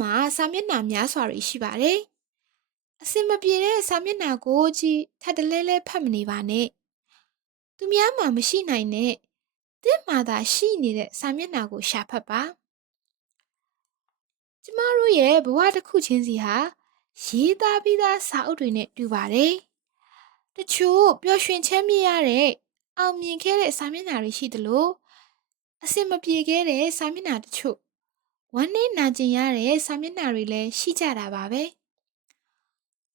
မှာစာမျက်နှာများစွာတွေရှိပါတယ်။အစင်မပြေတဲ့စာမျက်နှာကိုကြည့်ထပ်တလဲလဲဖတ်မနေပါနဲ့။သူများမှာမရှိနိုင်တဲ့သင်မှာသာရှိနေတဲ့စာမျက်နှာကိုရှာဖတ်ပါ။ကျမတို့ရဲ့ဘဝတစ်ခုချင်းစီဟာရေးသားပြီးသားစာအုပ်တွေနဲ့တူပါတယ်။တချို့ပျော်ရွှင်ချမ်းမြေ့ရတဲ့အောင်မြင်ခဲ့တဲ့စာမျက်နှာတွေရှိသလိုအစင်မပြေခဲ့တဲ့စာမျက်နှာတချို့ဝမ်းနည်းနာကျင်ရတဲ့စာမျက်နှာတွေလည်းရှိကြတာပါပဲ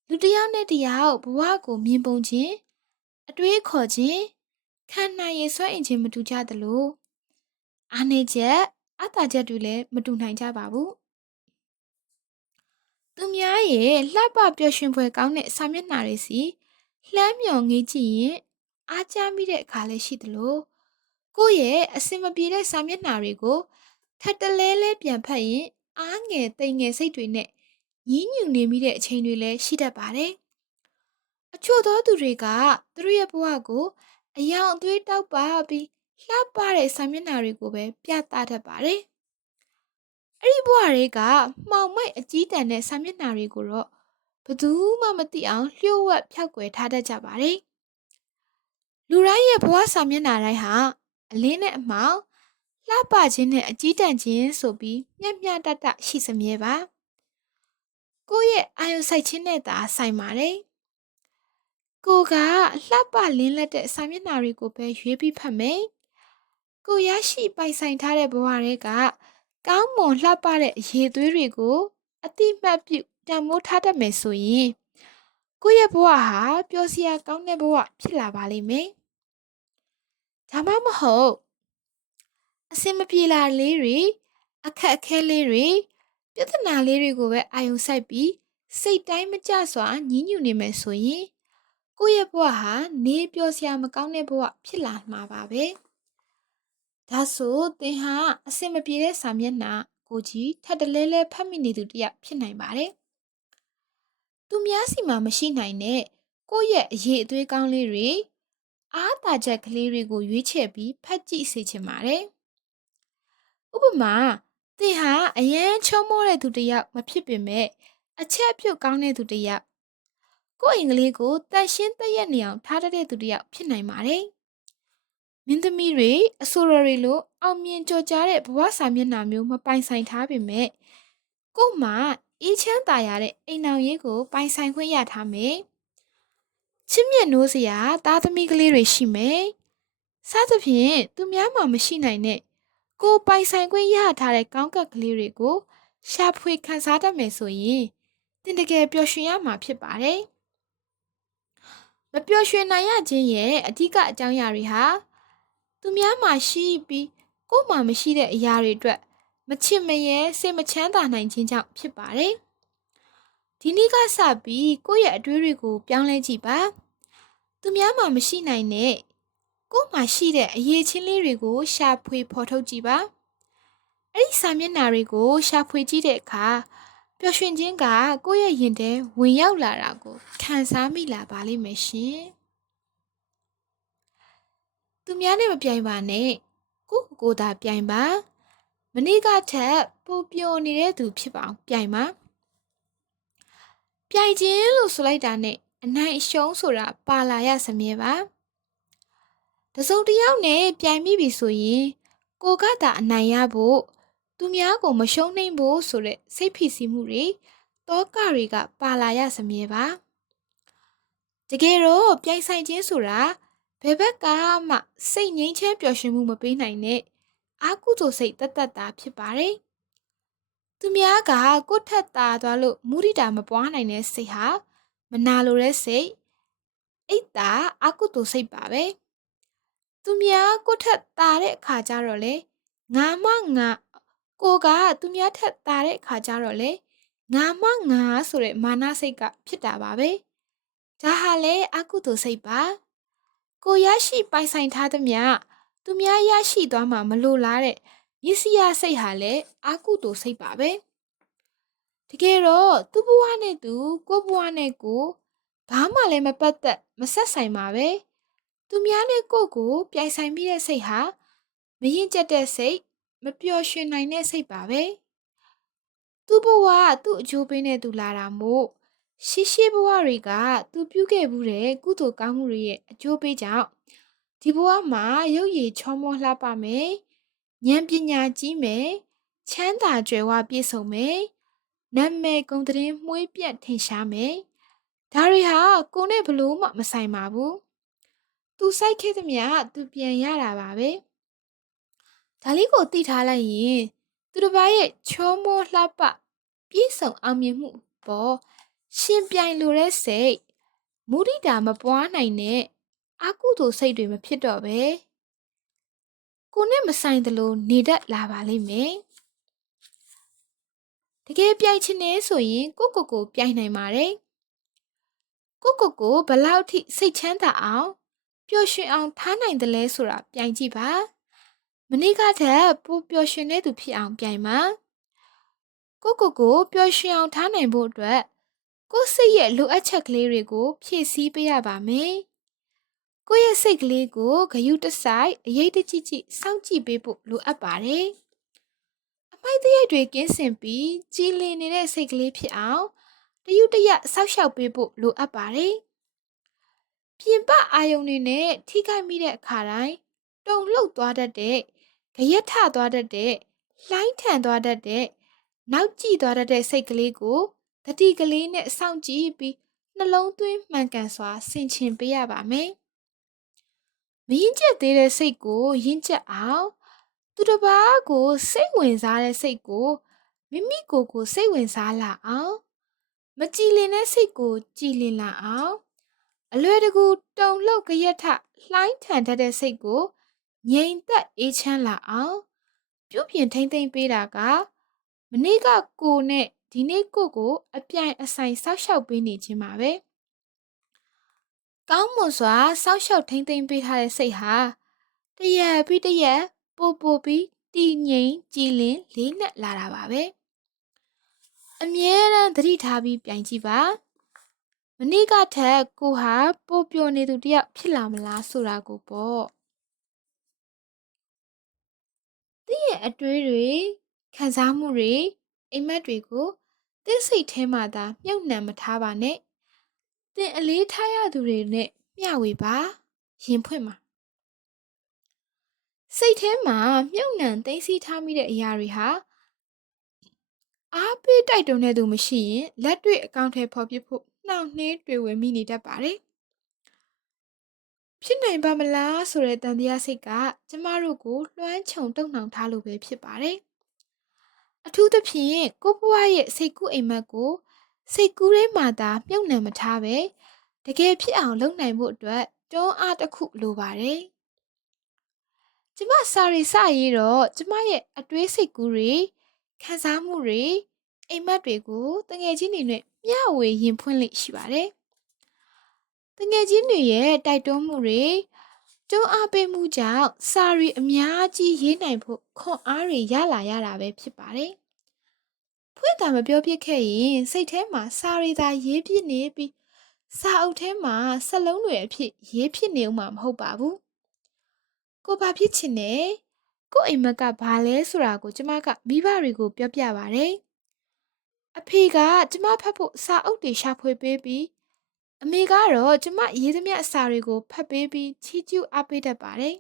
လူတစ်ယောက်နဲ့တစ်ယောက်ဘဝကိုမြင်ပုံခြင်းအတွေးခေါ်ခြင်းခံနိုင်ရည်စွမ်းအင်ခြင်းမတူကြသလိုအားနည်းချက်အသာချက်တွေလည်းမတူနိုင်ကြပါဘူးသူများရဲ့လှပပျော်ရွှင်ဖွယ်ကောင်းတဲ့စာမျက်နှာတွေစီလှမ်းမြော်ငေးကြည့်ရင်အားကျမိတဲ့အခါလည်းရှိသလိုကိုယ့်ရဲ့အစင်မပြေတဲ့စာမျက်နှာတွေကိုထပ်တလဲလဲပြန်ဖတ်ရင်အားငယ်သိမ်ငယ်စိတ်တွေနဲ့ညှဉ်းညူနေမိတဲ့အချိန်တွေလည်းရှိတတ်ပါတယ်။အချို့သောသူတွေကသူတို့ရဲ့ဘဝကိုအယောင်အသွေးတောက်ပပြီးလှပတဲ့စာမျက်နှာတွေကိုပဲပြသတတ်ပါတယ်။အဲ့ဒီဘဝတွေကမှောင်မိုက်အကြီးတန်းတဲ့စာမျက်နှာတွေကိုတော့ဘယ်သူမှမသိအောင်လျှို့ဝှက်ဖျောက်ကွယ်ထားတတ်ကြပါတယ်။လူတိုင်းရဲ့ဘဝစာမျက်နှာတိုင်းဟာအလင်းနဲ့အမှောင်လှပခြင်းနဲ့အကြီးတန်းခြင်းဆိုပြီးမျှမျှတတရှိစမြဲပါကိုယ့်ရဲ့အာယုံစိုက်ခြင်းနဲ့သာဆိုင်ပါတယ်ကိုကလှပလင်းလက်တဲ့စာမျက်နှာတွေကိုပဲရွေးပြီးဖတ်မယ်ကိုရရှိပိုင်ဆိုင်ထားတဲ့ဘဝတွေကကောင်းမွန်လှပတဲ့အရေးသွေးတွေကိုအတိမတ်ပြုတံမိုးထားတတ်မယ်ဆိုရင်ကိုယ့်ရဲ့ဘဝဟာပျော်စရာကောင်းတဲ့ဘဝဖြစ်လာပါလိမ့်မယ်ဒါမှမဟုတ်အစင်မပြေလာလေးတွေအခက်အခဲလေးတွေပြဿနာလေးတွေကိုပဲအာယုံစိုက်ပြီးစိတ်တိုင်းမကျစွာညှဉ်းညူနေမယ်ဆိုရင်ကိုယ့်ရဲ့ဘဝဟာနေပျော်စရာမကောင်းတဲ့ဘဝဖြစ်လာမှာပါပဲဒါဆိုသင်ဟာအစင်မပြေတဲ့စာမျက်နှာကိုကြီးထပ်တလဲလဲဖတ်မိနေသူတယောက်ဖြစ်နိုင်ပါတယ်သူများစီမှာမရှိနိုင်တဲ့ကိုယ့်ရဲ့အရေးအသွေးကောင်းလေးတွေအားသာချက်ကလေးတွေကိုရွေးချယ်ပြီးဖတ်ကြည့်စေချင်ပါတယ်ဥပမာသင်ဟာအရန်ချုံမောတဲ့သူတစ်ယောက်မဖြစ်ပေမဲ့အချက်ပြုတ်ကောင်းတဲ့သူတစ်ယောက်ကိုယ့်အင်္ဂလိပ်ကိုတန်ရှင်းတရက်နေအောင်ထားတတ်တဲ့သူတစ်ယောက်ဖြစ်နိုင်ပါတယ်မင်းသမီးတွေအဆိုတော်တွေလိုအောင်မြင်ကြော်ကြားတဲ့ဘဝစာမျက်နှာမျိုးမပိုင်ဆိုင်ထားပေမဲ့ကို့မှာအေးချမ်းသာရတဲ့အိမ်အောင်ရေးကိုပိုင်ဆိုင်ခွင့်ရထားမယ်ချစ်မြတ်နိုးစရာသားသမီးကလေးတွေရှိမယ်စသဖြင့်သူများမှာမရှိနိုင်တဲ့ကိုပိုင်ဆိုင်ခွင့်ရထားတဲ့ကောင်းကင်ကလေးတွေကိုရှာဖွေခန်းစားတတ်မယ်ဆိုရင်တင်တကယ်ပျော်ရွှင်ရမှာဖြစ်ပါတယ်။မပျော်ရွှင်နိုင်ရခြင်းရဲ့အဓိကအကြောင်းအရာတွေဟာသူများမှာရှိပြီးကိုယ်မှာမရှိတဲ့အရာတွေအတွက်မချစ်မရဲစိတ်မချမ်းသာနိုင်ခြင်းကြောင့်ဖြစ်ပါတယ်။ဒီနေ့ကစပြီးကိုယ့်ရဲ့အတွေးတွေကိုပြောင်းလဲကြည့်ပါ။သူများမှာမရှိနိုင်တဲ့ကိုယ်မှာရှိတဲ့အရေးချင်းလေးတွေကိုရှာဖွေဖော်ထုတ်ကြည့်ပါအဲ့ဒီစာမျက်နှာတွေကိုရှာဖွေကြည့်တဲ့အခါပျော်ရွှင်ခြင်းကကိုယ့်ရဲ့ရင်ထဲဝင်ရောက်လာတာကိုခံစားမိလာပါလိမ့်မယ်ရှင်သူများနဲ့မပြိုင်ပါနဲ့ကိုယ်သာပြိုင်ပါမနေ့ကထက်ပိုပျော်နေတဲ့သူဖြစ်ပါအောင်ပြိုင်ပါပြိုင်ခြင်းလို့ဆိုလိုက်တာနဲ့အနိုင်အရှုံးဆိုတာပါလာရစမြဲပါတစုံတစ်ယောက်နဲ့ပြိုင်မိပြီဆိုရင်ကိုကသာအနိုင်ရဖို့သူများကိုမရှုံးနိုင်ဖို့ဆိုတဲ့စိတ်ဖိစီးမှုတွေတောကတွေကပါလာရစမြဲပါတကယ်တော့ပြိုင်ဆိုင်ခြင်းဆိုတာဘယ်ဘက်ကမှစိတ်ငြိမ်းချမ်းပျော်ရွှင်မှုမပေးနိုင်တဲ့အာကုသိုလ်စိတ်တသက်တာဖြစ်ပါတယ်သူများကကိုယ့်ထက်သာသွားလို့မုဒိတာမပွားနိုင်တဲ့စိတ်ဟာမနာလိုတဲ့စိတ်အိတ်တာအာကုသိုလ်စိတ်ပါပဲသူများကိုယ့်ထက်သာတဲ့အခါကျတော့လေငါမှငါကိုကသူများထက်သာတဲ့အခါကျတော့လေငါမှငါဆိုတဲ့မာနစိတ်ကဖြစ်တာပါပဲဒါဟာလေအကုသိုလ်စိတ်ပါကိုရရှိပိုင်ဆိုင်ထားသမျှသူများရရှိသွားမှာမလိုလားတဲ့ရစီရစိတ်ဟာလေအကုသိုလ်စိတ်ပါပဲတကယ်တော့သူ့ဘဝနဲ့သူကိုယ့်ဘဝနဲ့ကိုဘာမှလည်းမပတ်သက်မဆက်ဆိုင်ပါပဲသူများနဲ့ကိုယ့်ကိုပြိုင်ဆိုင်မိတဲ့စိတ်ဟာမရင်ကျက်တဲ့စိတ်မပျော်ရွှင်နိုင်တဲ့စိတ်ပါပဲ သူ့ဘဝသူ့အကျိုးပေးနဲ့သူလာတာမို့ရှေးဘဝတွေကသူပြုခဲ့မှုတဲ့ကုသိုလ်ကောင်းမှုတွေရဲ့အကျိုးပေးကြောင့်ဒီဘဝမှာရုပ်ရည်ချောမောလှပမယ်ဉာဏ်ပညာကြီးမယ်ချမ်းသာကြွယ်ဝပြည့်စုံမယ်နာမည်ဂုဏ်သတင်းမွှေးပြတ်ထင်ရှားမယ်ဒါတွေဟာကိုယ်နဲ့ဘလို့မှမဆိုင်ပါဘူးသူစိုက်ခဲ့သမျှသူပြန်ရတာပါပဲဒါလေးကိုသိထားလိုက်ရင်သူတစ်ပါးရဲ့ချောမောလှပပြည့်စုံအောင်မြင်မှုပေါ်ရှင်ပြိုင်လိုတဲ့စိတ်မုဒိတာမပွားနိုင်တဲ့အကုသိုလ်စိတ်တွေမဖြစ်တော့ပဲကိုနဲ့မဆိုင်သလိုနေတတ်လာပါလိမ့်မယ်တကယ်ပြိုင်ချင်နေဆိုရင်ကိုပြိုင်နိုင်ပါတယ်ကိုဘလောက်ထိစိတ်ချမ်းသာအောင်ပျော်ရွှင်အောင်ထားနိုင်တယ်လဲဆိုတာပြိုင်ကြည့်ပါမနေ့ကထက်ပိုပျော်ရွှင်တဲ့သူဖြစ်အောင်ပြိုင်ပါကိုပျော်ရွှင်အောင်ထားနိုင်ဖို့အတွက်ကိုယ့်စိတ်ရဲ့လိုအပ်ချက်ကလေးတွေကိုဖြည့်ဆည်းပေးရပါမယ်ကိုယ့်ရဲ့စိတ်ကလေးကိုဂရုတစိုက်အရေးတကြီးကြီးစောင့်ကြည့်ပေးဖို့လိုအပ်ပါတယ်အမိုက်တရိုက်တွေကင်းစင်ပြီးကြည်လင်နေတဲ့စိတ်ကလေးဖြစ်အောင်တရုတ်တရဆောက်ရှောက်ပေးဖို့လိုအပ်ပါတယ်ပြင်ပအာယုန်တွေနဲ့ထိခိုက်မိတဲ့အခါတိုင်းတုန်လှုပ်သွားတတ်တဲ့ဂရက်ထသွားတတ်တဲ့လှိုင်းထန်သွားတတ်တဲ့နောက်ကျသွားတတ်တဲ့စိတ်ကလေးကိုတတိကလေးနဲ့စောင့်ကြည့်ပြီးနှလုံးသွင်းမှန်ကန်စွာဆင်ခြင်ပေးရပါမယ်မရင်ကျက်သေးတဲ့စိတ်ကိုရင်ကျက်အောင်သူတစ်ပါးကိုစိတ်ဝင်စားတဲ့စိတ်ကိုမိမိကိုယ်ကိုစိတ်ဝင်စားလာအောင်မကြည်လင်တဲ့စိတ်ကိုကြည်လင်လာအောင်အလွယ်တကူတုန်လှုပ်ကြရက်ထလှိုင်းထန်တတ်တဲ့စိတ်ကိုငြိမ်သက်အေးချမ်းလာအောင်ပြုပြင်ထိမ့်သိမ့်ပေးတာကမနေ့ကကိုနဲ့ဒီနေ့ကိုအပြိုင်အဆိုင်ဆောက်ရှောက်ပေးနေခြင်းပါပဲကောင်းမွန်စွာဆောက်ရှောက်ထိမ့်သိမ့်ပေးထားတဲ့စိတ်ဟာတရက်ပြီးတရက်ပိုပြီးတည်ငြိမ်ကြည်လင်လေးနက်လာတာပါပဲအမြဲတမ်းသတိထားပြီးပြိုင်ကြည့်ပါမနေ့ကထက်ကိုဟာပိုပျော်နေသူတယောက်ဖြစ်လာမလားဆိုတာကိုပေါ့သင်ရဲ့အတွေးတွေခံစားမှုတွေအိမ်မက်တွေကိုသင်စိတ်ထဲမှာသာမြုပ်နှံမထားပါနဲ့သင်အလေးထားရသူတွေနဲ့မျှဝေပါရင်ဖွင့်ပါစိတ်ထဲမှာမြုပ်နှံသိမ်းဆည်းထားမိတဲ့အရာတွေဟာအားပေးတိုက်တွန်းတဲ့သူမရှိရင်လက်တွေ့အကောင့်ထဲပေါ်ပြဖို့နှောင့်နှေးတွေ့ဝင်မိနေတတ်ပါတယ်ဖြစ်နိုင်ပါမလားဆိုတဲ့တန်တရားစိတ်ကကျမတို့ကိုလွှမ်းခြုံတုံ့နှောင်ထားလို့ပဲဖြစ်ပါတယ်အထူးသဖြင့်ကိုဘွားရဲ့စိတ်ကူးအိမ်မက်ကိုစိတ်ကူးထဲမှာသာမြုပ်နှံမထားပဲတကယ်ဖြစ်အောင်လုပ်နိုင်ဖို့အတွက်တွန်းအားတစ်ခုလိုပါတယ်ကျမစာရီစရေးတော့ကျမရဲ့အတွေးစိတ်ကူးတွေခံစားမှုတွေအိမ်မက်တွေကိုတငယ်ချင်းတွေနဲ့မျှဝေရင်ဖွင့်လိမ့်ရှိပါတယ်တငယ်ချင်းတွေရဲ့တိုက်တွန်းမှုတွေတွန်းအားပေးမှုကြောင့်စာရီအများကြီးရေးနိုင်ဖို့ခွန်အားတွေရလာရတာပဲဖြစ်ပါတယ်ဖွင့်တာမပြောပြခဲ့ရင်စိတ်ထဲမှာစာရီသာရေးပြနေပြီးစာအုပ်ထဲမှာစလုံးတွေအဖြစ်ရေးဖြစ်နေဦးမှာမဟုတ်ပါဘူးကိုဘာဖြစ်ချင်တယ်ကိုအိမ်မက်ကဘာလဲဆိုတာကိုကျမကမိဘတွေကိုပြောပြပါတယ်အဖေကကျမဖတ်ဖို့စာအုပ်တွေရှာဖွေပေးပြီးအမေကတော့ကျမရေးသမျှစာတွေကိုဖတ်ပေးပြီးချီးကျူးအားပေးတတ်ပါတယ်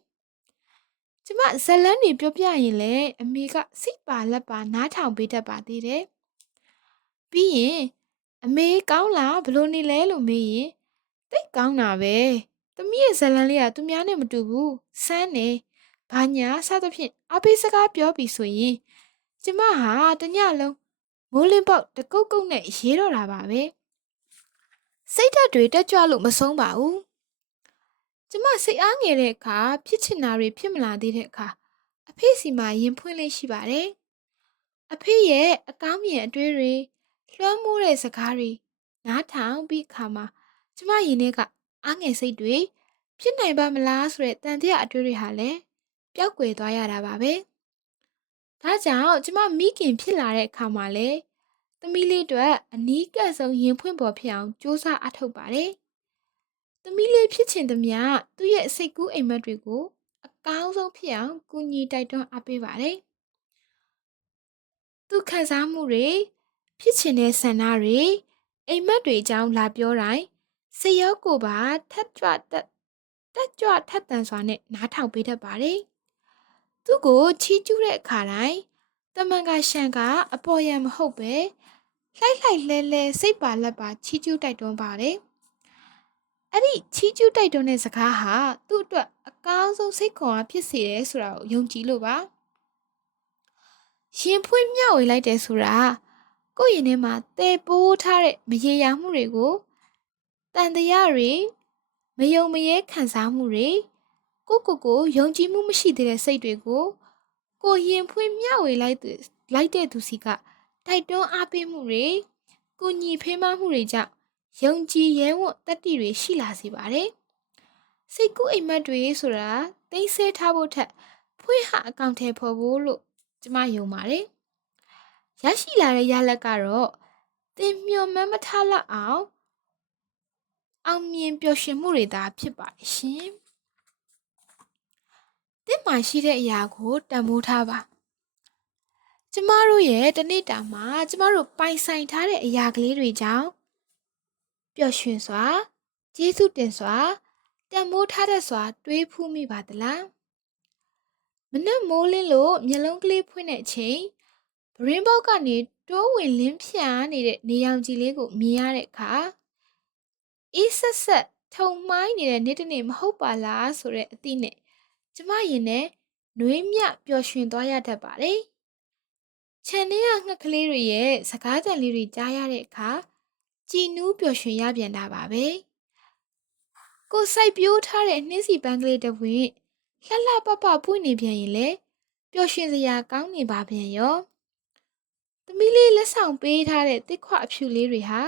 ကျမဇလန်းတွေပြောပြရင်လည်းအမေကစိတ်ပါလက်ပါနားထောင်ပေးတတ်ပါသေးတယ်ပြီးရင်အမေကောင်းလားဘလို့နေလဲလို့မေးရင်သိကောင်းတာပဲသမီးရဲ့ဇလန်းလေးကသူများနဲ့မတူဘူးစမ်းနေဘာညာစသဖြင့်အပိစကားပြောပြီးဆိုရင်ကျမဟာတညလုံးမိုးလင်းပေါက်တကုတ်ကုတ်နဲ့ရေးတော့တာပါပဲစိတ်ဓာတ်တွေတက်ကြွလို့မဆုံးပါဘူးကျမစိတ်အားငယ်တဲ့အခါဖြစ်ချင်တာတွေဖြစ်မလာသေးတဲ့အခါအဖေစီမှာရင်ဖွင့်လေးရှိပါတယ်အဖေရဲ့အကောင်းမြင်အတွေးတွေလွှမ်းမိုးတဲ့စကားတွေနားထောင်ပြီးအခါမှာကျမရင်ထဲကအားငယ်စိတ်တွေဖြစ်နိုင်ပါမလားဆိုတဲ့တန်တရားအတွေးတွေဟာလည်းပျောက်ကွယ်သွားရတာပါပဲဒါကြောင့်ကျမမိခင်ဖြစ်လာတဲ့အခါမှာလည်းသမီးလေးအတွက်အနီးကပ်ဆုံးရင်ဖွင့်ပေါ်ဖြစ်အောင်စူးစမ်းအထောက်ပါတယ်သမီးလေးဖြစ်ချင်သမျှသူ့ရဲ့စိတ်ကူးအိမ်မက်တွေကိုအကောင်းဆုံးဖြစ်အောင်ကူညီတိုက်တွန်းအားပေးပါတယ်သူခံစားမှုတွေ ဖြစ်ချင်တဲ့ဆန္ဒတွေအိမ်မက်တွေအကြောင်းလာပြောတိုင်းစိတ်ရောကိုယ်ပါတက်ကြွထက်သန်စွာနဲ့နားထောင်ပေးတတ်ပါတယ်။သူ့ကိုချီးကျူးတဲ့အခါတိုင်းတမန်ကရှန်ကအပေါ်ယံမဟုတ်ပဲလှိုက်လဲစိတ်ပါလက်ပါချီးကျူးတိုက်တွန်းပါတယ်။အဲ့ဒီချီးကျူးတိုက်တွန်းတဲ့စကားဟာသူ့အတွက်အကောင်းဆုံးစိတ်ခွန်အားဖြစ်စေတယ်ဆိုတာကိုယုံကြည်လို့ပါ။ရင်ဖွင့်မျှဝေလိုက်တယ်ဆိုတာကိုယ့်ရင်ထဲမှာတဲပိုးထားတဲ့မရေရာမှုတွေကိုတန်တရားတွေမယုံမရဲခံစားမှုတွေကိုယုံကြည်မှုမရှိသေးတဲ့စိတ်တွေကိုကိုရင်ဖွင့်မျှဝေလိုက်တဲ့သူစီကတိုက်တွန်းအားပေးမှုတွေကိုညီဖေးမမှုတွေကြောင့်ယုံကြည်ရဲဝံ့တတ္တိတွေရှိလာစေပါတယ်။စိတ်ကူးအိမ်မက်တွေဆိုတာသိမ်းဆည်းထားဖို့ထက်ဖွင့်ဟအကောင့်ထဲပေါ်ဖို့လို့ကျမယုံပါတယ်။ရရှိလာတဲ့ရလဒ်ကတော့သင်မျှော်မှန်းမထားလောက်အောင်မြင်ပျော်ရွှင်မှုတွေသာဖြစ်ပါတယ်ရှင်။သင်မှာရှိတဲ့အရာကိုတန်ဖိုးထားပါ။ကျမတို့ရဲ့တနေ့တာမှာကျမတို့ပိုင်ဆိုင်ထားတဲ့အရာကလေးတွေကြောင့်ပျော်ရွှင်စွာကျေးဇူးတင်စွာတန်ဖိုးထားတတ်စွာတွေးဖူးမိပါသလား။မနက်မိုးလင်းလို့မျက်လုံးကလေးဖွင့်တဲ့အချိန်ဗရင်းပေါက်ကနေတိုးဝင်လင်းဖြာနေတဲ့နေရောင်ခြည်လေးကိုမြင်ရတဲ့အခါအေးဆက်ထုံမိုင်းနေတဲ့နေ့တစ်နေ့မဟုတ်ပါလားဆိုတဲ့အသည့်နဲ့ကျမရင်နဲ့နှွေးမြပျော်ရွှင်သွားရတတ်ပါတယ်။ခြံထဲကငှက်ကလေးတွေရဲ့စကားသံလေးတွေကြားရတဲ့အခါကြည်နူးပျော်ရွှင်ရပြန်တာပါပဲ။ကိုစိုက်ပျိုးထားတဲ့နှင်းစီပန်းကလေးတစ်ပွင့်လှပပွင့်နေပြန်ရင်လေပျော်ရွှင်စရာကောင်းနေပါပြန်ရော။သမီးလေးလက်ဆောင်ပေးထားတဲ့တစ်ခွအဖြူလေးတွေဟာ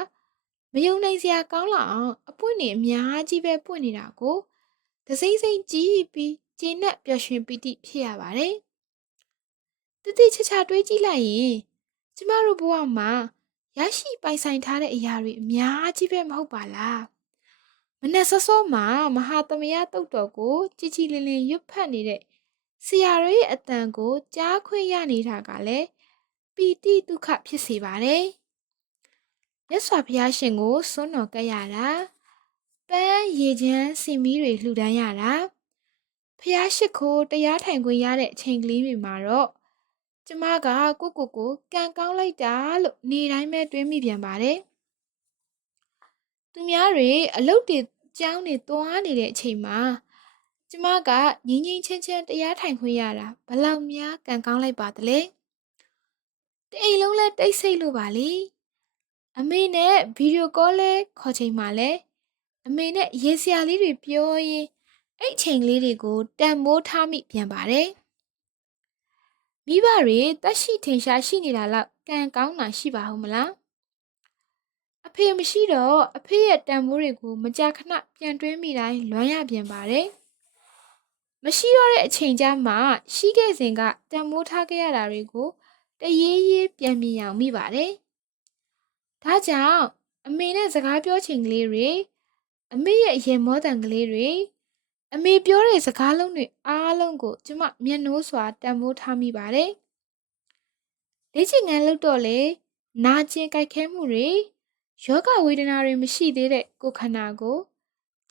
မယုံနိုင်စရာကောင်းလောက်အောင်အပွင့်နေအများကြီးပဲပွင့်နေတာကိုတစိမ့်စိမ့်ကြည့်ပြီးကျဉ်နဲ့ပျော်ရွှင်ပီတိဖြစ်ရပါတယ်။တိချာတွေးကြည့်လိုက်ရင်ကျမတို့ဘဝမှာရရှိပိုင်ဆိုင်ထားတဲ့အရာတွေအများကြီးပဲမဟုတ်ပါလား။မနက်စောမှာမဟာသမယတုတ်တော်ကိုကြည်လင်ရွတ်ဖတ်နေတဲ့ဆရာတို့ရဲ့အတန်ကိုကြားခွင့်ရနေတာကလည်းပီတိဒုက္ခဖြစ်စေပါတယ်။မြတ်စွာဘုရားရှင်ကိုစွန့်တော်ကပ်ရတာပန်းရေချမ်းစင်မီးတွေလှူဒန်းရတာဘုရားရှိခိုးတရားထိုင်ခွင့်ရတဲ့အချိန်ကလေးတွေမှာတော့ကျမကကိုကံကောင်းလိုက်တာလို့နေတိုင်းပဲတွေးမိပြန်ပါတယ်သူများတွေအလုပ်တွေကြောင်းနေသွားနေတဲ့အချိန်မှာကျမကငြိမ်ချမ်းတရားထိုင်ခွင့်ရတာဘလောက်များကံကောင်းလိုက်ပါသလဲတအိမ်လုံးလဲတိတ်ဆိတ်လို့ပါလေအမေနဲ့ဗီဒီယိုကောလဲခေါ်ချိန်မှာလဲအမေနဲ့ရေစရာလေးတွေပြောရင်အဲ့ချိန်လေးတွေကိုတန်မိုးထားမိပြန်ပါတယ်မိဘတွေတက်ရှိထင်ရှားရှိနေတာလောက်ကံကောင်းတာရှိပါဦးမလားအဖေမရှိတော့အဖေရဲ့တန်မိုးတွေကိုမကြာခဏပြန်တွင်းမိတိုင်းလွမ်းရပြန်ပါတယ်မရှိတော့တဲ့အချိန်ကျမှရှိခဲ့စဉ်ကတန်မိုးထားခဲ့ရတာတွေကိုတရေးပြန်မြင်အောင်မိပါတယ်ဒါကြောင့်အမေနဲ့စကားပြောချိန်ကလေးတွေအမေရဲ့ရေမောတန်ကလေးတွေအမေပြောတဲ့စကားလုံးတွေအားလုံးကိုကျမမျက်နှိုးစွာတန်ဖိုးထားမိပါတယ်လေ့ကျင့်ခန်းလုပ်တော့လေနာကျင်ကြိုက်ခဲမှုတွေယောဂဝေဒနာတွေမရှိသေးတဲ့ကိုယ်ခန္ဓာကို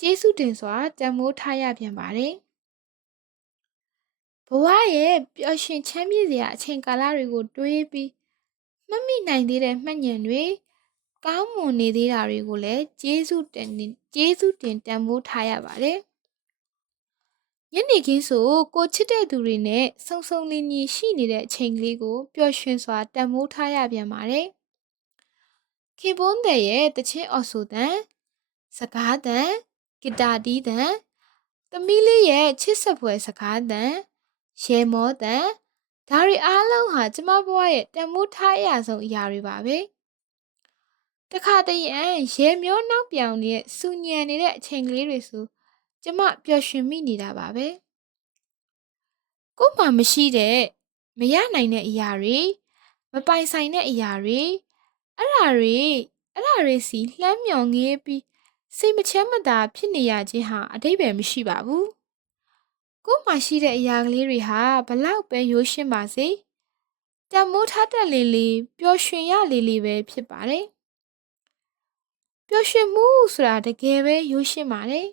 ကျေးဇူးတင်စွာတန်ဖိုးထားရပြန်ပါတယ်ဘဝရဲ့ပျော်ရွှင်ချမ်းမြေ့စရာအချိန်ကာလတွေကိုတွေးပြီးမမိနိုင်သေးတဲ့မှတ်ဉာဏ်တွေကောင်းမွန်နေသေးတာတွေကိုလည်းကျေးဇူးတင်တန်ဖိုးထားရပါတယ်ညနေခင်းဆိုကိုချစ်တဲ့သူတွေနဲ့ဆုံလင်းညီရှိနေတဲ့အချိန်ကလေးကိုပျော်ရွှင်စွာတန်ဖိုးထားရပြန်ပါတယ်ခေပွန်းတဲ့ရဲ့တချင်းအော်ဆိုတန်စကားတန်ဂီတာတီးတန်သမီးလေးရဲ့ချစ်ဆက်ဖွယ်စကားတန်ရေမောတန်ဒါတွေအားလုံးဟာကျမဘဝရဲ့တန်ဖိုးထားအရာဆုံးအရာတွေပါပဲတခါတရံရေမျောနောက်ပြောင်နေတဲ့စူညံနေတဲ့အချိန်ကလေးတွေဆိုကျမပျော်ရွှင်မိနေတာပါပဲကို့မှာမရှိတဲ့မရနိုင်တဲ့အရာတွေမပိုင်ဆိုင်တဲ့အရာတွေအဲ့ဒါတွေစီလှမ်းမြောင်ငေးပြီးစိတ်မချမ်းမသာဖြစ်နေရခြင်းဟာအတိတ်ပဲမရှိပါဘူးကို့မှာရှိတဲ့အရာကလေးတွေဟာဘလောက်ပဲရိုးရှင်းပါစေ တန်မိုးထားတတ်လေလေပျော်ရွှင်ရလေလေပဲဖြစ်ပါတယ်ပျော်ရွှင်မှုဆိုတာတကယ်ပဲရိုးရှင်းပါတယ်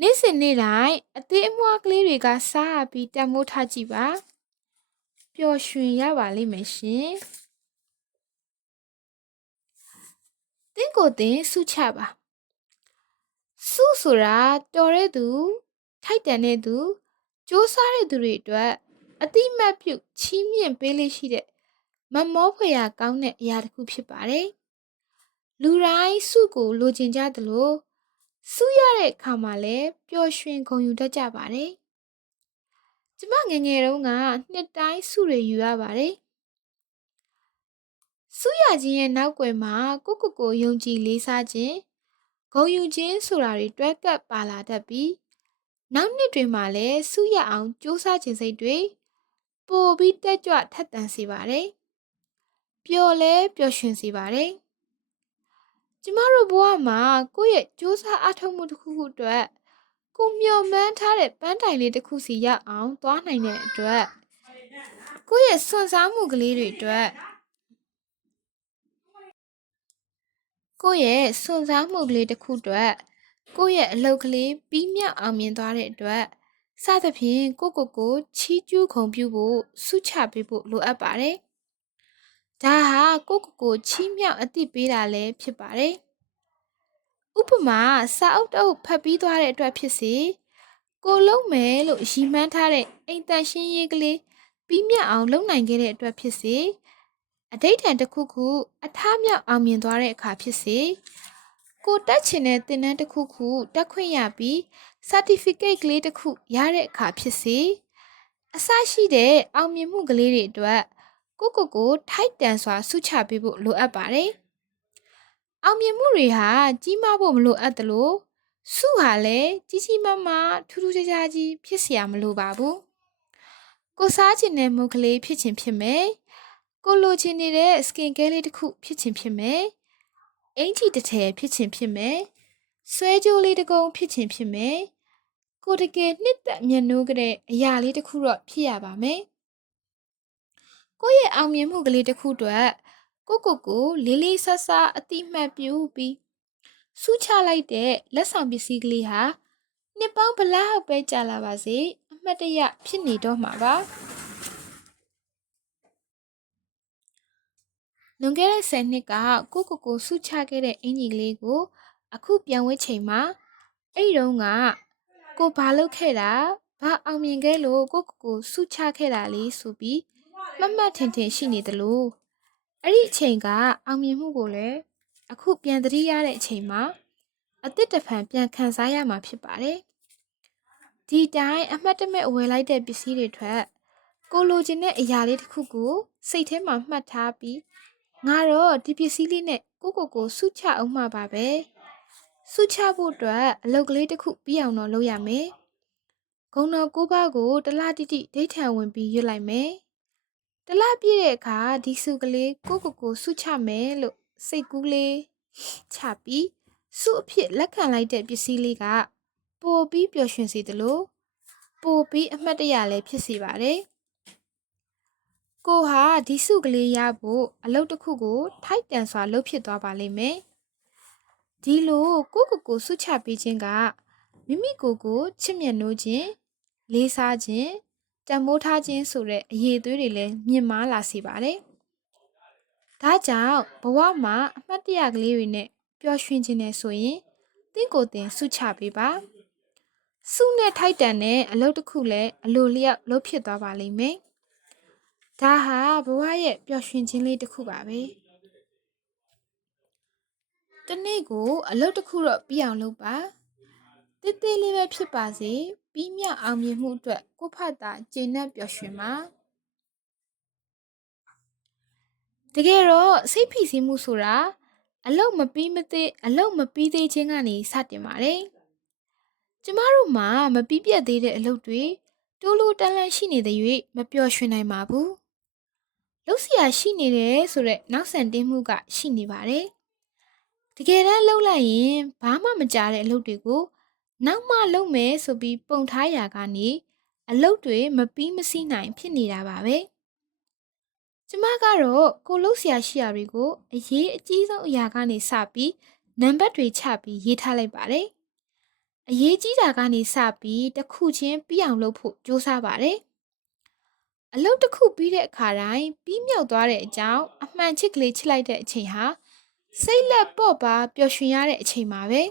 နေ့စဉ်နေ့တိုင်းအသေးအမွှားကလေးတွေကစားပြီးတန်မိုးထားကြည့်ပါပျော်ရွှင်ရပါလိမ့်မယ်ရှင်သင်ကိုယ်သင်စုချပါစုဆိုတာတော်တဲ့သူထိုက်တန်တဲ့သူစူးစမ်းတဲ့သူတွေအတွက်အတိမတ်ပြုချီးမြှင့်ပေးလေးရှိတဲ့မမောဖွယ်ရာကောင်းတဲ့အရာတစ်ခုဖြစ်ပါတယ်လူတိုင်းစုကိုလိုချင်ကြသလိုစုရတဲ့အခါမှာလည်းပျော်ရွှင်ဂုဏ်ယူတတ်ကြပါတယ်ကျမငယ်ငယ်တုန်းကနှစ်တိုင်းစုတွေယူရပါတယ်စုရခြင်းရဲ့နောက်ွယ်မှာကိုယုံကြည်လေးစားခြင်းဂုဏ်ယူခြင်းဆိုတာတွေတွဲကပ်ပါလာတတ်ပြီးနောက်နှစ်တွေမှာလည်းစုရအောင်စူးစမ်းခြင်းစိတ်တွေပိုပြီးတက်ကြွထက်သန်စေပါတယ်ပျော်လဲပျော်ရွှင်စေပါတယ်ကျမတို့ဘဝမှာကိုယ့်ရဲ့စူးစမ်းအားထုတ်မှုတစ်ခုခုအတွက်ကိုမျှော်မှန်းထားတဲ့ပန်းတိုင်လေးတစ်ခုစီရောက်အောင်သွားနိုင်တဲ့အတွက်ကိုယ့်ရဲ့စွန့်စားမှုကလေးတွေအတွက်ကိုယ့်ရဲ့စွန့်စားမှုကလေးတစ်ခုအတွက်ကိုယ့်ရဲ့အလုပ်ကလေးပြီးမြောက်အောင်မြင်သွားတဲ့အတွက်စသဖြင့်ကိုချီးကျူးဂုဏ်ပြုဖို့ဆုချပေးဖို့လိုအပ်ပါတယ်ဒါဟာကိုချီးမြှောက်အသိပေးတာလည်းဖြစ်ပါတယ်ဥပမာစာအုပ်တစ်အုပ်ဖတ်ပြီးသွားတဲ့အတွက်ဖြစ်စေကိုလုံးမယ်လို့ရည်မှန်းထားတဲ့အိမ်တန်ရှင်းရေးကလေးပြီးမြောက်အောင်လုပ်နိုင်ခဲ့တဲ့အတွက်ဖြစ်စေအဓိဋ္ဌာန်တစ်ခုခုအထားမြောက်အောင်မြင်သွားတဲ့အခါဖြစ်စေကိုတက်ချင်တဲ့သင်တန်းတစ်ခုခုတက်ခွင့်ရပြီး certificate ကလေးတစ်ခုရတဲ့အခါဖြစ်စေအစရှိတဲ့အောင်မြင်မှုကလေးတွေအတွက်ကိုထိုက်တန်စွာဆုချပေးဖို့လိုအပ်ပါတယ်အောင်မြင်မှုတွေဟာကြီးမားဖို့မလိုအပ်သလိုစုဟာလည်းကြီးကြီးမားမားထူးထူးခြားခြားကြီးဖြစ်เสียမလိုပါဘူးကိုစားချင်တဲ့မုတ်ကလေးဖြစ်ချင်ဖြစ်မယ်ကိုလိုချင်နေတဲ့ skin care လေးတစ်ခုဖြစ်ချင်ဖြစ်မယ်အင်ကြီးတစ်ထည်ဖြစ်ချင်ဖြစ်မယ်ဆွဲကြိုးလေးတစ်ကုံဖြစ်ချင်ဖြစ်မယ်ကိုတကယ်နှစ်သက်မျက်နှိုးကြတဲ့အရာလေးတစ်ခုတော့ဖြစ်ရပါမယ်ကိုရဲ့အောင်မြင်မှုကလေးတစ်ခုအတွက်ကိုလေးလေးဆဆအတိမှတ်ပြုပြီးစုချလိုက်တဲ့လက်ဆောင်ပစ္စည်းကလေးဟာနှစ်ပေါင်းဘလောက်ပဲကြာလာပါစေအမှတ်တရဖြစ်နေတော့မှာပါလွန်ခဲ့တဲ့10နှစ်ကကိုစုချခဲ့တဲ့အင်ကြီးကလေးကိုအခုပြန်ဝဲချိန်မှာအဲ့တုန်းကကိုဘာလုပ်ခဲ့တာဘာအောင်မြင်ခဲ့လို့ကိုစုချခဲ့တာလေးဆိုပြီးမှတ်ထင်ရှိနေသလိုအဲ့ဒီအချိန်ကအောင်မြင်မှုကိုလည်းအခုပြန်သတိရတဲ့အချိန်မှာအသစ်တစ်ဖန်ပြန်ခန်းစားရမှာဖြစ်ပါတယ်ဒီတိုင်းအမှတ်တမဲ့ဝယ်လိုက်တဲ့ပစ္စည်းတွေထွက်ကိုလိုချင်တဲ့အရာလေးတစ်ခုကိုစိတ်ထဲမှာမှတ်ထားပြီးငါတော့ဒီပစ္စည်းလေးနဲ့ကိုစုချအောင်မှာပါပဲစုချဖို့အတွက်အလုပ်ကလေးတစ်ခုပြီးအောင်တော့လုပ်ရမယ်ဂုံတော်9ပါးကိုတလားတိတိဒိဋ္ဌံဝင်ပြီးရွတ်လိုက်မယ်တလားပြည့်တဲ့အခါဒီစုကလေးကိုစုချမယ်လို့စိတ်ကူးလေးချပြီးစုအဖြစ်လက်ခံလိုက်တဲ့ပစ္စည်းလေးကပိုပြီးပျော်ရွှင်စေသလိုပိုပြီးအမှတ်တရလည်းဖြစ်စေပါတယ်ကိုဟာဒီစုကလေးရဖို့အလုပ်တစ်ခုကိုထိုက်တန်စွာလုပ်ဖြစ်သွားပါလိမ့်မယ်ဒီလိုကိုစုချပေးခြင်းကမိမိကိုချစ်မြတ်နိုးခြင်းလေးစားခြင်းတန်မိုးထားခြင်းဆိုတဲ့အရေးသွေးတွေလည်းမြင့်မားလာစေပါတယ်ဒါကြောင့်ဘဝမှာအမှတ်တရကလေးတွေနဲ့ပျော်ရွှင်ခြင်းနဲ့ဆိုရင်သင်ကိုယ်သင်စုချပေးပါစုနဲ့ထိုက်တန်တဲ့အလုပ်တစ်ခုလည်းအလိုလျောက်လုပ်ဖြစ်သွားပါလိမ့်မယ်ဒါဟာဘဝရဲ့ပျော်ရွှင်ခြင်းလေးတစ်ခုပါပဲတနေ့ကိုအလုပ်တစ်ခုတော့ပြီးအောင်လုပ်ပါတေးသေးလေးပဲဖြစ်ပါစေပြီးမြောက်အောင်မြင်မှုအတွက်ကိုဖတ်တာကျေနပ်ပျော်ရွှင်ပါတကယ်တော့စိတ်ဖိစီးမှုဆိုတာအလုပ်မပြီးသေးခြင်းကနေစတင်ပါတယ်ကျမတို့မှာမပြီးပြတ်သေးတဲ့အလုပ်တွေတိုးလိုတန်းလန်းရှိနေတဲ့၍မပျော်ရွှင်နိုင်ပါဘူးလုပ်စရာရှိနေတယ်ဆိုတော့နောက်ဆန်တင်းမှုကရှိနေပါတယ်တကယ်တမ်းလုပ်လိုက်ရင်ဘာမှမကြတဲ့အလုပ်တွေကိုနောက်မှလုပ်မယ်ဆိုပြီးပုံထားရာကနေအလုပ်တွေမပြီးမစီးနိုင်ဖြစ်နေတာပါပဲ ကျမကတော့ကိုလှုပ်ရှားရှိရာတွေကိုအရေးအကြီးဆုံးအရာကနေစပြီးနံပါတ်တွေချပြီးရေးထားလိုက်ပါတယ်။အရေးကြီးတာကနေစပြီးတစ်ခုချင်းပြီးအောင်လုပ်ဖို့ကြိုးစားပါတယ်။အလုပ်တစ်ခုပြီးတဲ့အခါတိုင်းပြီးမြောက်သွားတဲ့အကြောင်းအမှန်ချစ်ကလေးချစ်လိုက်တဲ့အချိန်ဟာစိတ်လက်ပေါ့ပါပျော်ရွှင်ရတဲ့အချိန်ပါပဲ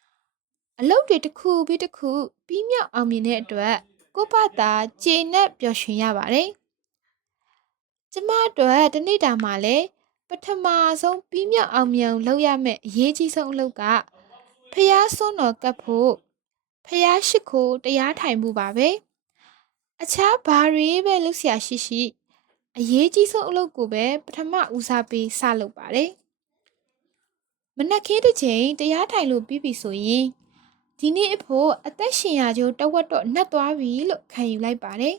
။အလုပ်တွေတစ်ခုပြီးတစ်ခုပြီးမြောက်အောင်မြင်တဲ့အတွက်ကိုယ့်ဘာသာကျေနပ်ပျော်ရွှင်ရပါတယ်။ကျမအတွက်တနေ့တာမှာလည်းပထမဆုံးပြီးမြောက်အောင်မြင်အောင်လုပ်ရမယ့်အရေးကြီးဆုံးအလုပ်ကဖျားစွန်းတော်ကပ်ဖို့ဖျားရှိခိုးတရားထိုင်မှုပါပဲအခြားဘာတွေပဲလုပ်เสียရှိအရေးကြီးဆုံးအလုပ်ကိုပဲပထမဦးစားပေးစလုပ်ပါတယ်မနက်ခင်းတစ်ချိန်တရားထိုင်လို့ပြီးပြီဆိုရင်ဒီနေ့အဖို့အသက်ရှင်ရကြိုးတဝက်တော့နှက်သွားပြီလို့ခံယူလိုက်ပါတယ်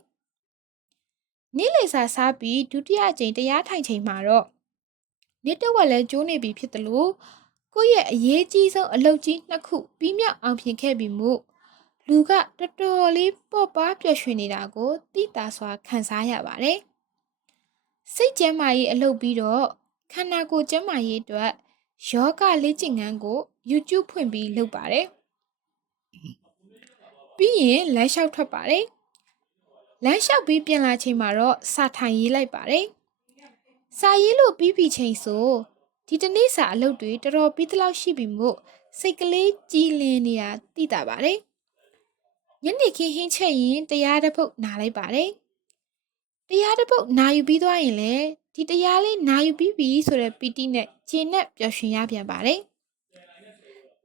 နေ့လည်စာစားပြီးဒုတိယအကြိမ်တရားထိုင်ချိန်မှာတော့နေ့တဝက်လဲကျိုးနေပြီဖြစ်တယ်လို့ကိုယ့်ရဲ့အရေးကြီးဆုံးအလုပ်ကြီးနှစ်ခုပြီးမြောက်အောင်ပြင်ခဲ့ပြီမို့လူကတော်တော်လေးပေါ့ပါပျော်ရွှင်နေတာကိုသိတာစွာခံစားရပါတယ်စိတ်ကျန်းမာရေးအလုပ်ပြီးတော့ခန္ဓာကိုယ်ကျန်းမာရေးအတွက်ယောဂလေ့ကျင့်ခန်းကို YouTube ဖွင့်ပြီးလုပ်ပါတယ်ပြီးရင်လမ်းလျှောက်ထွက်ပါတယ်လမ်းလျှောက်ပြီးပြန်လာချိန်မှာတော့စာထိုင်ရေးလိုက်ပါတယ်စာရေးလို့ပြီးပြီချိန်ဆိုဒီတနေ့စာအလုပ်တွေတော်တော်ပြီးသလောက်ရှိပြီမို့စိတ်ကလေးကြည်လင်နေတာသိတာပါတယ်ညနေခင်းဟင်းချက်ရင်တရားတစ်ပုဒ်နားလိုက်ပါတယ်တရားတစ်ပုဒ်နာယူပြီးသွားရင်လေဒီတရားလေးနာယူပြီးပြီဆိုတဲ့ပီတိနဲ့ခြေနဲ့ပျော်ရွှင်ရပြန်ပါတယ်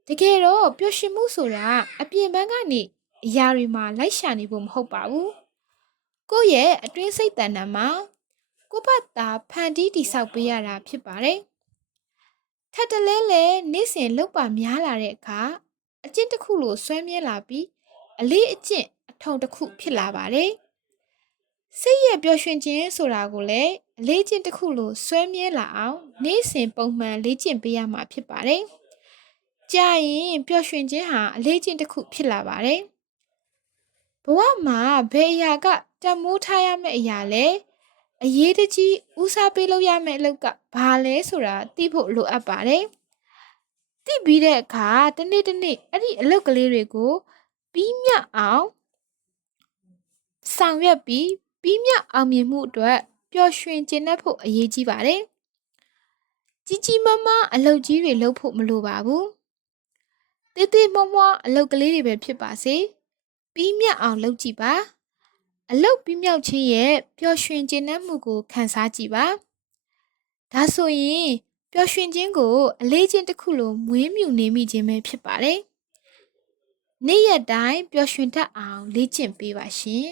တကယ်တော့ပျော်ရွှင်မှုဆိုတာအပြင်ပန်းကနေအရာတွေမှာလိုက်ရှာနေဖို့မဟုတ်ပါဘူးကိုယ့်ရဲ့အတွင်းစိတ်တဏ္ဍာမှာကိုယ့်ဘာသာဖန်တီးတိဆောက်ပေးရတာဖြစ်ပါတယ်ထပ်တလဲလဲနေ့စဉ်လောက်ပါများလာတဲ့အခါအကျင့်တစ်ခုလိုဆွဲမြဲလာပြီးအလေးအကျင့်အထုံတစ်ခုဖြစ်လာပါတယ်စိတ်ရဲ့ပျော်ရွှင်ခြင်းဆိုတာကိုလည်းအလေးကျင့်တစ်ခုလိုဆွဲမြဲလာအောင်နေ့စဉ်ပုံမှန်လေ့ကျင့်ပေးရမှာဖြစ်ပါတယ်ကြာရင်ပျော်ရွှင်ခြင်းဟာအလေးကျင့်တစ်ခုဖြစ်လာပါတယ်ဘဝမှာဘယ်အရာကတန်မိုးထားရမယ့်အရာလဲအရေးတကြီးဦးစားပေးလို့ရမယ့်အလုပ်ကဘာလဲဆိုတာသိဖို့လိုအပ်ပါတယ်သိပြီးတဲ့အခါတနေ့အဲ့ဒီအလုပ်ကလေးတွေကိုပြီးမြတ်အောင်ဆောင်ရွက်ပြီးမြတ်အောင်မြင်မှုအတွက်ပျော်ရွှင်ခြင်းနဲ့ဖို့အရေးကြီးပါတယ်ကြီးကြီးမားမားအလုပ်ကြီးတွေလုပ်ဖို့မလိုပါဘူးတေးသေးမွှားမွှားအလုပ်ကလေးတွေပဲဖြစ်ပါစေပြီးမြတ်အောင်လုပ်ကြည့်ပါအလုပ်ပြီးမြောက်ခြင်းရဲ့ပျော်ရွှင်ခြင်းနဲ့မှုကိုခံစားကြည့်ပါဒါဆိုရင်ပျော်ရွှင်ခြင်းကိုအလေးချင်းတစ်ခုလိုမွေးမြူနေမိခြင်းပဲဖြစ်ပါတယ်နေ့ရက်တိုင်းပျော်ရွှင်တတ်အောင်လေ့ကျင့်ပေးပါရှင်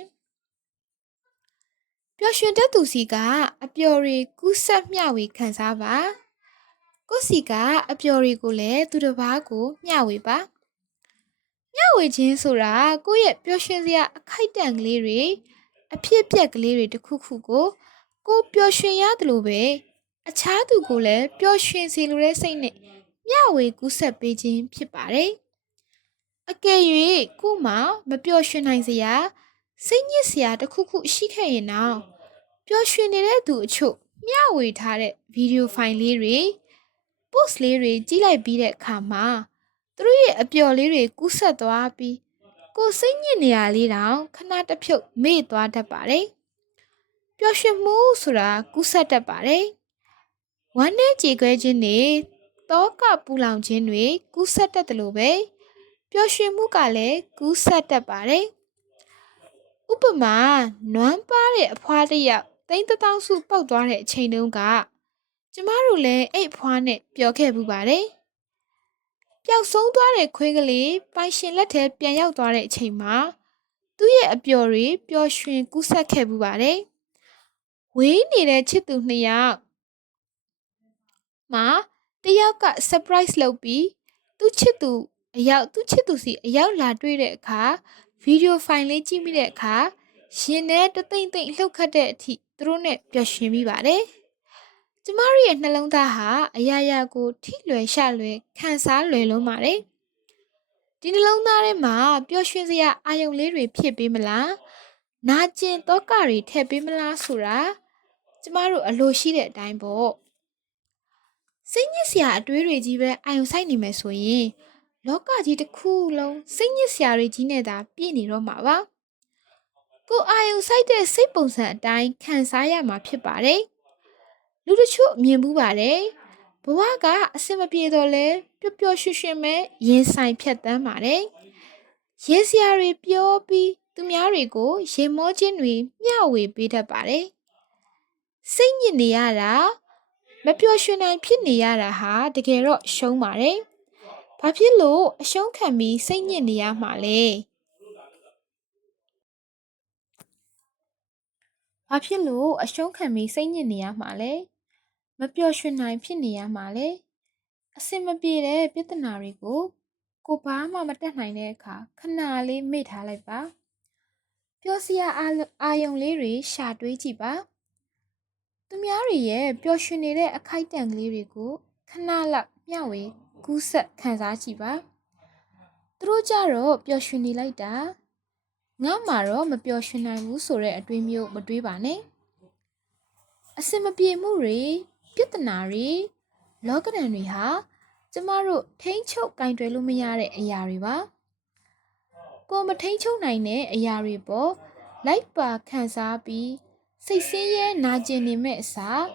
ပျော်ရွှင်တတ်သူစီကအပျော်တွေကူးဆက်မျှဝေခံစားပါကိုယ်စီကအပျော်တွေကိုလည်းသူတစ်ပါးကိုမျှဝေပါမျှဝေခြင်းဆိုတာကိုယ့်ရဲ့ပျော်ရွှင်စရာအခိုက်အတန့်ကလေးတွေအဖြစ်အပျက်ကလေးတွေတစ်ခုခုကိုပျော်ရွှင်ရတယ်လို့ပဲအခြားသူကိုလည်းပျော်ရွှင်စေလိုတဲ့စိတ်နဲ့မျှဝေကူးဆက်ပေးခြင်းဖြစ်ပါတယ်အကယ်၍ကို့မှာမပျော်ရွှင်နိုင်စရာစိတ်ညစ်စရာတစ်ခုခုရှိခဲ့ရင်တော့ပျော်ရွှင်နေတဲ့သူအချို့မျှဝေထားတဲ့ဗီဒီယိုဖိုင်လေးတွေ post လေးတွေကြည့်လိုက်ပြီးတဲ့အခါမှာသူတို့ရဲ့အပျော်လေးတွေကူးဆက်သွားပြီးကိုယ်စိတ်ညစ်နေရလေးတောင်ခဏတစ်ဖြုတ်မေ့သွားတတ်ပါတယ်ပျော်ရွှင်မှုဆိုတာကူးဆက်တတ်ပါတယ်ဝမ်းနဲ့ကြေခွဲခြင်းတွေတောကပူလောင်ခြင်းတွေကူးဆက်တတ်တယ်လို့ပဲပျော်ရွှင်မှုကလည်းကူးဆက်တတ်ပါတယ်ဥပမာနွမ်းပါတဲ့အဖွားတစ်ယောက်3000စုပောက်သွားတဲ့အချိန်တုန်းကကျမတို့လည်းအဲ့ဖွားနဲ့ပျော်ခဲ့ပူပါတယ်ပျောက်ဆုံးသွားတဲ့ခွေးကလေးပိုင်ရှင်လက်ထဲပြန်ရောက်သွားတဲ့အချိန်မှာသူ့ရဲ့အပျော်တွေပျော်ရွှင်ကူးဆက်ခဲ့ပူပါတယ်ဝေးနေတဲ့ချစ်သူနှစ်ယောက်မှာတယောက်က surprise လုပ်ပြီးသူ့ချစ်သူစီအရောက်လာတွေ့တဲ့အခါဗီဒီယိုဖိုင်လေးကြည့်မိတဲ့အခါရင်ထဲတသိမ့်လှုပ်ခတ်တဲ့အထိသူတို့နဲ့ပျော်ရွှင်မိပါတယ်ကျမတို့ရဲ့နှလုံးသားဟာအရာရာကိုထိလွယ်ရှလွယ်ခံစားလွယ်လွန်းပါတယ်ဒီနှလုံးသားထဲမှာပျော်ရွှင်စရာအာယုံလေးတွေဖြစ်ပေးမလားနာကျင်သောကတွေထည့်ပေးမလားဆိုတာကျ ကျမတို့အလိုရှိတဲ့အတိုင်းပေါ့စိတ်ညစ်စရာအတွေးတွေကြီးပဲအာယုံစိုက်နေမယ်ဆိုရင်လောကကြီးတစ်ခုလုံးစိတ်ညစ်စရာတွေကြီးနဲ့သာပြည့်နေတော့မှာပါကိုအာယုံစိုက်တဲ့စိတ်ပုံစံအတိုင်းခံစားရမှာဖြစ်ပါတယ်လူတချို့မြင်မှုပါတယ်ဘဝကအစင်မပြေတော့လဲပျော်ပျော်ရွှင်ရွှင်ပဲရင်ဆိုင်ဖြတ်တန်းပါတယ်ရေစရာတွေပြောပြီးသူများတွေကိုရေမောခြင်းတွေမျှဝေပေးတတ်ပါတယ်စိတ်ညစ်နေရတာမပျော်ရွှင်နိုင်ဖြစ်နေရတာဟာတကယ်တော့ရှုံးပါတယ်ဘာဖြစ်လို့အရှုံးခံပြီးစိတ်ညစ်နေရမှာလဲဘာဖြစ်လို့အရှုံးခံပြီးစိတ်ညစ်နေရမှာလဲမပျော်ရွှင်နိုင်ဖြစ်နေရမှာလဲအစင်မပြေတဲ့ပြဿနာတွေကိုကိုဘာမှမတတ်နိုင်တဲ့အခါခဏလေးမေ့ထားလိုက်ပါပျော်စရာအာယုံလေးတွေရှာတွေးကြည့်ပါသူများတွေရဲ့ပျော်ရွှင်နေတဲ့အခိုက်အတန့်ကလေးတွေကိုခဏလောက်မျှဝေကူးဆက်ခံစားကြည့်ပါသူတို့ကြတော့ပျော်ရွှင်နေလိုက်တာငါမှတော့မပျော်ရွှင်နိုင်ဘူးဆိုတဲ့အတွေးမျိုးမတွေးပါနဲ့အစင်မပြေမှုတွေပြဿနာတွေလောကဓာတ်တွေဟာကျမတို့ထိန်းချုပ်ကင်တွယ်လို့မရတဲ့အရာတွေပါကိုမထိန်းချုပ်နိုင်တဲ့အရာတွေပေါ်လိုက်ပါခံစားပြီးစိတ်ဆင်းရဲနာကျင်နေမဲ့အစား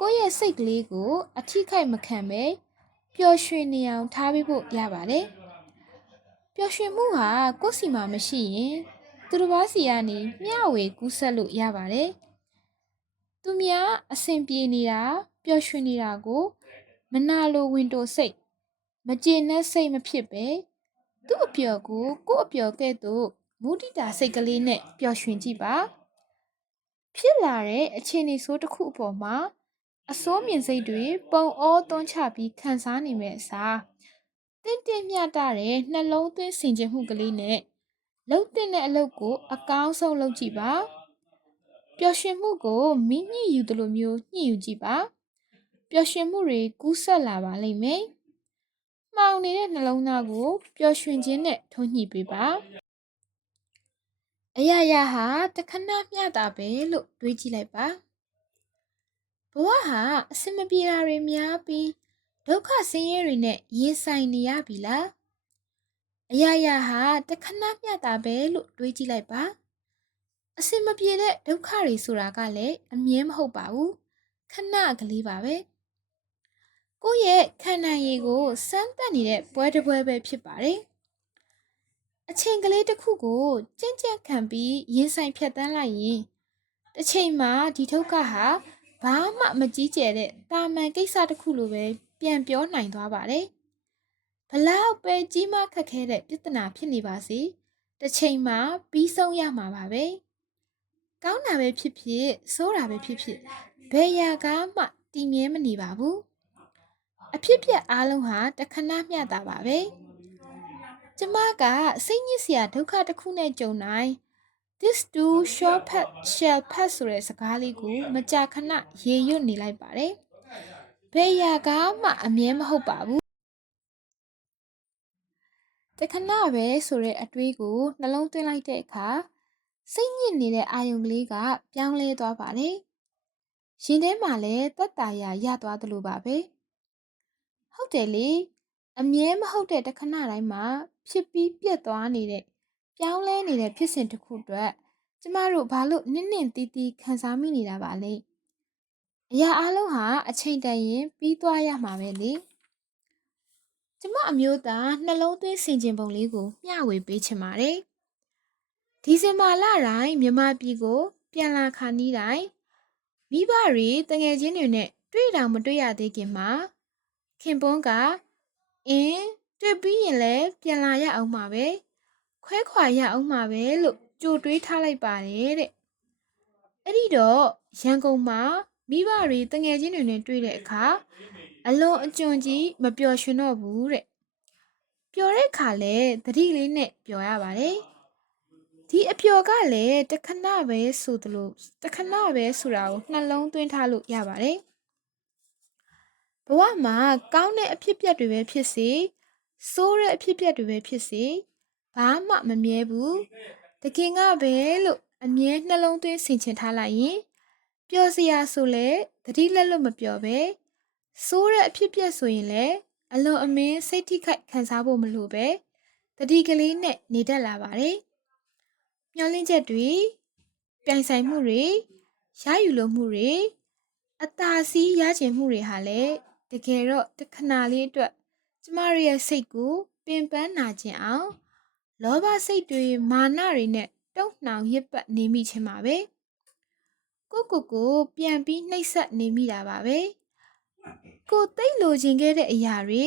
ကိုယ့်ရဲ့စိတ်ကလေးကိုအထိခိုက်မခံပဲပျော်ရွှင်နေအောင်ထားပေးဖို့ရပါတယ်ပျော်ရွှင်မှုဟာကိုယ့်စီမှာမရှိရင်သူတစ်ပါးစီကနေမျှဝေကူးဆက်လို့ရပါတယ်သူများအဆင်ပြေနေတာပျော်ရွှင်နေတာကိုမနာလိုဝင်တိုစိတ်မကျေနပ်စိတ်မဖြစ်ပဲသူ့အပျော်ကိုကိုယ့်အပျော်ကဲ့သို့မုဒိတာစိတ်ကလေးနဲ့ပျော်ရွှင်ကြည့်ပါဖြစ်လာတဲ့အခြေအနေဆိုးတစ်ခုအပေါ်မှာအစိုးမြင်စိတ်တွေပုံအောသွန်းချပြီးခံစားနေမဲ့အစားတင့်တင့်မျှတတဲ့နှလုံးသွင်းဆင်ခြင်မှုကလေးနဲ့လှုပ်တဲ့အလုပ်ကိုအကောင်းဆုံးလုပ်ကြည့်ပါပျော်ရွှင်မှုကိုမိညှိယူသလိုမျိုးညှိယူကြည့်ပါပျော်ရွှင်မှုတွေကူးဆက်လာပါလိမ့်မယ်မှောင်နေတဲ့နှလုံးသားကိုပျော်ရွှင်ခြင်းနဲ့ထုံးညှိပေးပါအရာရာဟာတခဏမျှတာပဲလို့တွေးကြည့်လိုက်ပါဘဝဟာအစင်မပြေတာတွေများပြီးဒုက္ခဆင်းရဲတွေနဲ့ရင်ဆိုင်နေရပြီလားအရာရာဟာတခဏမျှတာပဲလို့တွေးကြည့်လိုက်ပါအစင်မပြေတဲ့ဒုက္ခတွေဆိုတာကလည်းအမြဲမဟုတ်ပါဘူးခဏကလေးပါပဲကိုယ့်ရဲ့ခန္ဓာရည်ကိုစမ်းသပ်နေတဲ့ပွဲတစ်ပွဲပဲဖြစ်ပါတယ်အချိန်ကလေးတစ်ခုကိုကြင့်ကြက်ခံပြီးရင်ဆိုင်ဖြတ်တန်းလိုက်ရင်တစ်ချိန်မှာဒီဒုက္ခဟာဘာမှမကြီးကျယ်တဲ့တာမန်ကိစ္စတစ်ခုလိုပဲပြန်ပြောနိုင်သွားပါတယ်ဘလောက်ပဲကြီးမားခက်ခဲတဲ့ပြဿနာဖြစ်နေပါစေတစ်ချိန်မှာပြီးဆုံးရမှာပါပဲကောင်းတာပဲဖြစ်ဖြစ်ဆိုးတာပဲဖြစ်ဖြစ်ဘယ်ရာကမှတည်မြဲမနေပါဘူးအဖြစ်ပြက်အားလုံးဟာတခဏမျှတာပါပဲကျမကစိတ်ညစ်စရာဒုက္ခတစ်ခုနဲ့ကြုံတိုင်း this too shall pass ဆိုတဲ့စကားလေးကိုမကြာခဏရေရွတ်နေလိုက်ပါတယ်ဘယ်ရာကမှအမြဲမဟုတ်ပါဘူးတခဏပဲဆိုတဲ့အတွေးကိုနှလုံးသွင်းလိုက်တဲ့အခါစိတ်ညစ်နေတဲ့အာယုံကလေးကပြောင်းလဲသွားပါတယ်ရင်ထဲမှာလည်းသက်သာရာရသွားသလိုပါပဲဟုတ်တယ်လေအမြဲမဟုတ်တဲ့တခဏတိုင်းမှာဖြစ်ပြီးပြတ်သွားနေတဲ့ပြောင်းလဲနေတဲ့ဖြစ်စဉ်တစ်ခုအတွက်ကျမတို့ဘာလို့နင့်နင့်တီးတီးခံစားမိနေတာပါလဲအရာအလုံးဟာအချိန်တန်ရင်ပြီးသွားရမှာပဲလေကျမအမျိုးသားနှလုံးသွင်းဆင်ခြင်ပုံလေးကိုမျှဝေပေးချင်ပါတယ်ဒီဇင်ဘာလတိုင်းမြန်မာပြည်ကိုပြန်လာခါနီးတိုင်းမိဘတွေတငယ်ချင်းတွေနဲ့တွေ့တောင်မတွေ့ရသေးခင်မှာခင်ပွန်းကအင်းတွေ့ပြီးရင်လည်းပြန်လာရအောင်မှာပဲခွဲခွာရအောင်မှာပဲလို့ကြိုတွေးထားလိုက်ပါတယ်တဲ့အဲ့ဒီတော့ရန်ကုန်မှာမိဘတွေတငယ်ချင်းတွေနဲ့တွေ့တဲ့အခါအလွန်အကျွံကြီးမပျော်ရွှင်တော့ဘူးတဲ့ပျော်တဲ့အခါလဲသတိလေးနဲ့ပျော်ရပါတယ်ဒီအပျော်ကလည်းတခဏပဲဆိုသလိုတခဏပဲဆိုတာကိုနှလုံးသွင်းထားလို့ရပါတယ်ဘဝမှာကောင်းတဲ့အဖြစ်အပျက်တွေပဲဖြစ်စေဆိုးတဲ့အဖြစ်အပျက်တွေပဲဖြစ်စေဘာမှမမြဲဘူးတကယ်ကပဲလို့အမြဲနှလုံးသွင်းဆင်ခြင်ထားလိုက်ရင် ပျော်စရာဆိုလဲသတိလက်လွတ်မပျော်ပဲဆိုးတဲ့အဖြစ်ပြက်ဆိုရင်လည်းအလွန်အမင်းစိတ်ထိခိုက်ခံစားဖို့မလိုပဲတတိကလေးနဲ့နေတတ်လာပါတယ်မျောလင့်ချက်တွေပြိုင်ဆိုင်မှုတွေရယူလိုမှုတွေအသာစီးရချင်မှုတွေဟာလည်းတကယ်တော့တခဏလေးအတွက်ကျမတို့ရဲ့စိတ်ကိုပင်ပန်းနာကျင်အောင်လောဘစိတ်တွေမာနတွေနဲ့တုံ့နှောင်ရစ်ပတ်နေမိခြင်းပါပဲကိုပြန်ပြီးနှိပ်စက်နေမိတာပါပဲကိုသိလိုချင်ခဲ့တဲ့အရာတွေ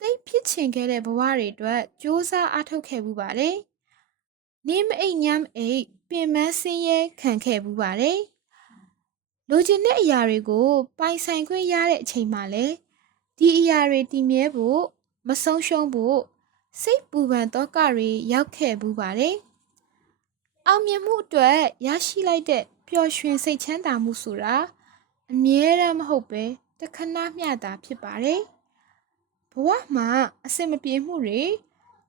သိဖြစ်ချင်ခဲ့တဲ့ဘဝတွေအတွက်စူးစမ်းအားထုတ်ခဲ့မှုပါတယ်နေမအိမ်ညမအိမ်ပင်မဆင်းရဲခံခဲ့မှုပါတယ်လိုချင်တဲ့အရာတွေကိုပိုင်ဆိုင်ခွင့်ရတဲ့အချိန်မှလည်းဒီအရာတွေတည်မြဲဖို့မဆုံးရှုံးဖို့စိတ်ပူပန်သောကတွေရောက်ခဲ့မှုပါတယ်အောင်မြင်မှုအတွက်ရရှိလိုက်တဲ့ပျော်ရွှင်စိတ်ချမ်းသာမှုဆိုတာအမြဲတမ်းမဟုတ်ပဲတခဏမျှတာဖြစ်ပါတယ်ဘဝမှာအဆင်မပြေမှုတွေ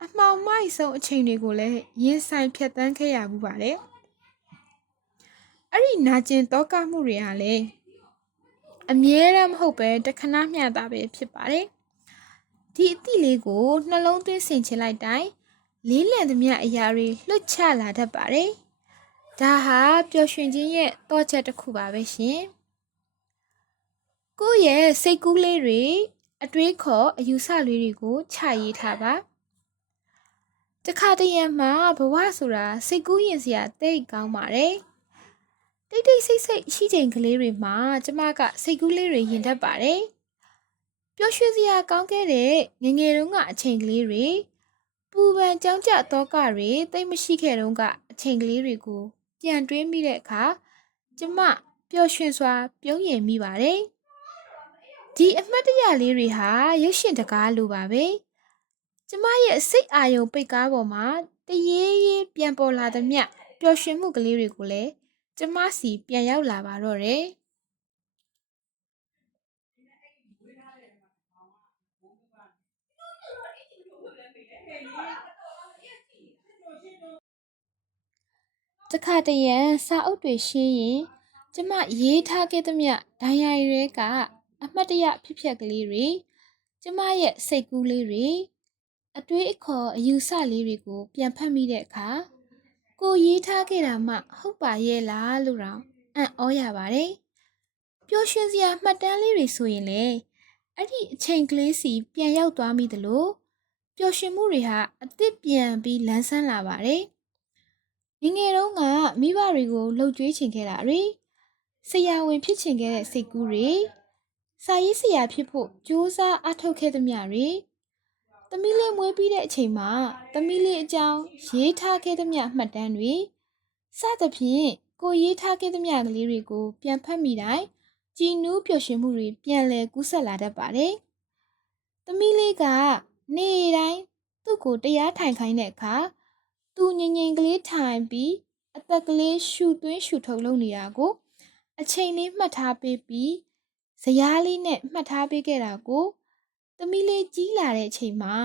အမှောင်မိုက်ဆုံးအချိန်တွေကိုလည်းရင်ဆိုင်ဖြတ်သန်းခဲ့ရမှုပါတယ်အဲ့ဒီနာကျင်တောကမှုတွေဟာလည်းအမြဲတမ်းမဟုတ်ပဲတခဏမျှတာပဲဖြစ်ပါတယ်ဒီအသည့်လေးကိုနှလုံးသွင်းဆင်ခြင်လိုက်တိုင်းလေးလံသမျှအရာတွေလွတ်ချလာတတ်ပါတယ်ဒါဟာပျော်ရွှင်ခြင်းရဲ့တော့ချက်တစ်ခုပါပဲရှင်ကိုယ့်ရဲ့စိတ်ကူးလေးတွေအတွေးခေါ်အယူဆလေးတွေကိုချရေးထားပါတခါတရံမှာဘဝဆိုတာစိတ်ကူးရင်စရာတိတ်ကောင်းပါတယ်တိတ်တိတ်ဆိတ်ဆိတ်ရှိချိန်ကလေးတွေမှာကျမကစိတ်ကူးလေးတွေရင်တတ်ပါတယ်ပျော်ရွှင်စရာကောင်းခဲ့တဲ့ငငယ်တုန်းကအချိန်ကလေးတွေပူပန်ကြောင်းကြသောကတွေတိတ်မရှိခဲ့တုန်းကအချိန်ကလေးတွေကိုပြန်တွေးမိတဲ့အခါကျမပျော်ရွှင်စွာပြုံးရည်မိပါတယ်ဒီအမှတ်တရလေးတွေဟာရုပ်ရှင်တကားလိုပါပဲကျမရဲ့စိတ်အာရုံပိတ်ကားပေါ်မှာတရေရေပြန်ပေါ်လာသည်မြပျော်ရွှင်မှုကလေးတွေကိုလည်းကျမစီပြန်ရောက်လာပါတော့တယ်တခါတရံစာအုပ်တွေရှင်းရင်ကျမရေးထားခဲ့သမျှဒိုင်ယာရီတွေကအမှတ်တရဖြစ်ပျက်ကလေးတွေကျမရဲ့စိတ်ကူးလေးတွေအတွေးအခေါ်အယူဆလေးတွေကိုပြန်ဖတ်မိတဲ့အခါကိုရေးထားခဲ့တာမှဟုတ်ပါရဲ့လားလို့တော့အံ့ဩရပါတယ်ပျော်ရွှင်စရာမှတ်တမ်းလေးတွေဆိုရင်လေအဲ့ဒီအချိန်ကလေးစီပြန်ရောက်သွားမိသလိုပျော်ရွှင်မှုတွေဟာအသစ်ပြန်ပြီးလန်းဆန်းလာပါတယ်ငငယ်တုန်းကမိဘတွေကိုလှုပ်ကြွေးချင်ခဲ့တာတွေဆရာဝန်ဖြစ်ချင်ခဲ့တဲ့စိတ်ကူးတွေစာရေးဆရာဖြစ်ဖို့ကြိုးစားအားထုတ်ခဲ့သမျှတွေသမီးလေးမွေးပြီးတဲ့အချိန်မှာသမီးလေးအကြောင်းရေးထားခဲ့သမျှမှတ်တမ်းတွေစသဖြင့်ကိုရေးထားခဲ့သမျှကလေးတွေကိုပြန်ဖတ်မိတိုင်းကြည်နူးပျော်ရွှင်မှုတွေပြန်လည်ကူးဆက်လာတတ်ပါတယ်သမီးလေးကနေ့တိုင်းသူ့ကိုတရားထိုင်ခိုင်းတဲ့အခါသူငငင်ကလေးထိုင်ပြီးအသက်ကလေးရှူသွင်းရှူထုတ်လုပ်နေတာကိုအချိန်လေးမှတ်ထားပေးပြီးဇယားလေးနဲ့မှတ်ထားပေးခဲ့တာကိုသမီးလေးကြီးလာတဲ့အချိန်မှာ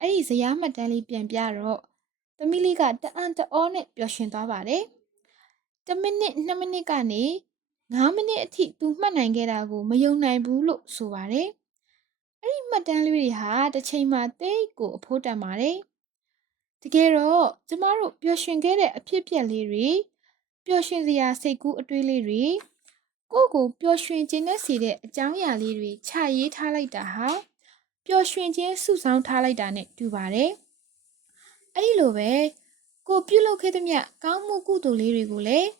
အဲ့ဒီဇယားမှတ်တမ်းလေးပြန်ပြတော့သမီးလေးကတအံ့တအောနဲ့ပျော်ရွှင်သွားပါတယ်1မိနစ်2မိနစ်ကနေ9မိနစ်အထိသူမှတ်နိုင်ခဲ့တာကိုမယုံနိုင်ဘူးလို့ဆိုပါတယ်အဲ့ဒီမှတ်တမ်းလေးတွေဟာတစ်ချိန်မှာတိတ်ကိုအဖို့တန်ပါတယ်တကယ်တော့ကျမတို့ပျော်ရွှင်ခဲ့တဲ့အဖြစ်အပျက်လေးတွေပျော်ရွှင်စရာစိတ်ကူးအတွေးလေးတွေကိုပျော်ရွှင်ခြင်းနဲ့စီတဲ့အကြောင်းအရာလေးတွေခြာရေးထားလိုက်တာဟာပျော်ရွှင်ခြင်းစုဆောင်းထားလိုက်တာနဲ့တူပါတယ်အဲ့ဒီလိုပဲကိုပြုတ်လုပ်ခဲ့သမျှကောင်းမှုကုသိုလ်လေးတွေကိုလည်း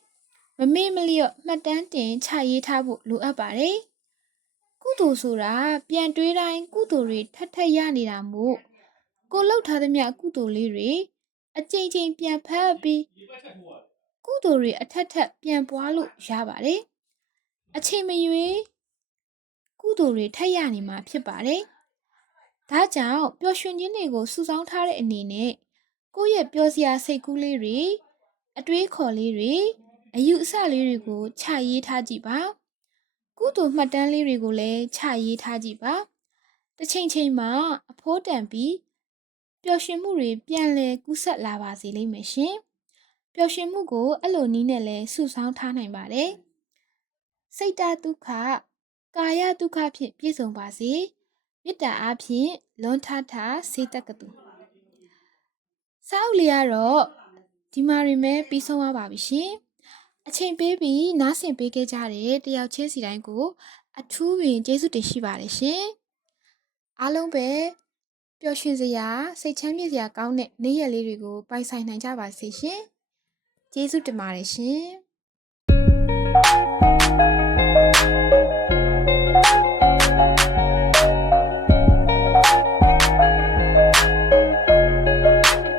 မမေ့မလျော့မှတ်တမ်းတင်ခြာရေးထားဖို့လိုအပ်ပါတယ်ကုသိုလ်ဆိုတာပြန်တွေးတိုင်းကုသိုလ်တွေထပ်ထပ်ရနေတာမို့ကိုလှုပ်ထားသမျှကုသိုလ်လေးတွေအကြိမ်ကြိမ်ပြန်ဖတ်ပြီးကုသိုလ်တွေအထက်ထပ်ပြန်ပွားလို့ရပါတယ်အချိန်မရွေးကုသိုလ်တွေထပ်ရနေမှာဖြစ်ပါတယ်ဒါကြောင့်ပျော်ရွှင်ခြင်းတွေကိုစုဆောင်းထားတဲ့အနေနဲ့ကိုယ့်ရဲ့ပျော်စရာစိတ်ကူးလေးတွေအတွေးခေါ်လေးတွေအယူအဆလေးတွေကိုခြာရေးထားကြည့်ပါကုသိုလ်မှတ်တမ်းလေးတွေကိုလည်းခြာရေးထားကြည့်ပါတစ်ချိန်ချိန်မှာအဖိုးတန်ပြီးပျော်ရွှင်မှုတွေပြန်လည်ကူးဆက်လာပါစေလိမ့်မယ်ရှင်ပျော်ရွှင်မှုကိုအဲ့လိုနည်းနဲ့လည်းစုဆောင်းထားနိုင်ပါတယ် စိတ်တဒုက္ခကာယဒုက္ခဖြင့်ပြည့်စုံပါစေမေတ္တာအားဖြင့်လွန်ထထစေတတ်ကတူစာအုပ်လေးကတော့ဒီမှာရင်ပဲပြီးဆုံးသွားပါပြီရှင်အချိန်ပေးပြီးနားဆင်ပေးခဲ့ကြတဲ့တယောက်ချင်းစီတိုင်းကိုအထူးပင်ကျေးဇူးတင်ရှိပါတယ်ရှင်အားလုံးပဲပျော်ရွှင်စရာစိတ်ချမ်းမြေ့စရာကောင်းတဲ့နေ့ရက်လေးတွေကိုပိုင်ဆိုင်နိုင်ကြပါစေရှင်ကျေးဇူးတင်ပါတယ်ရှင်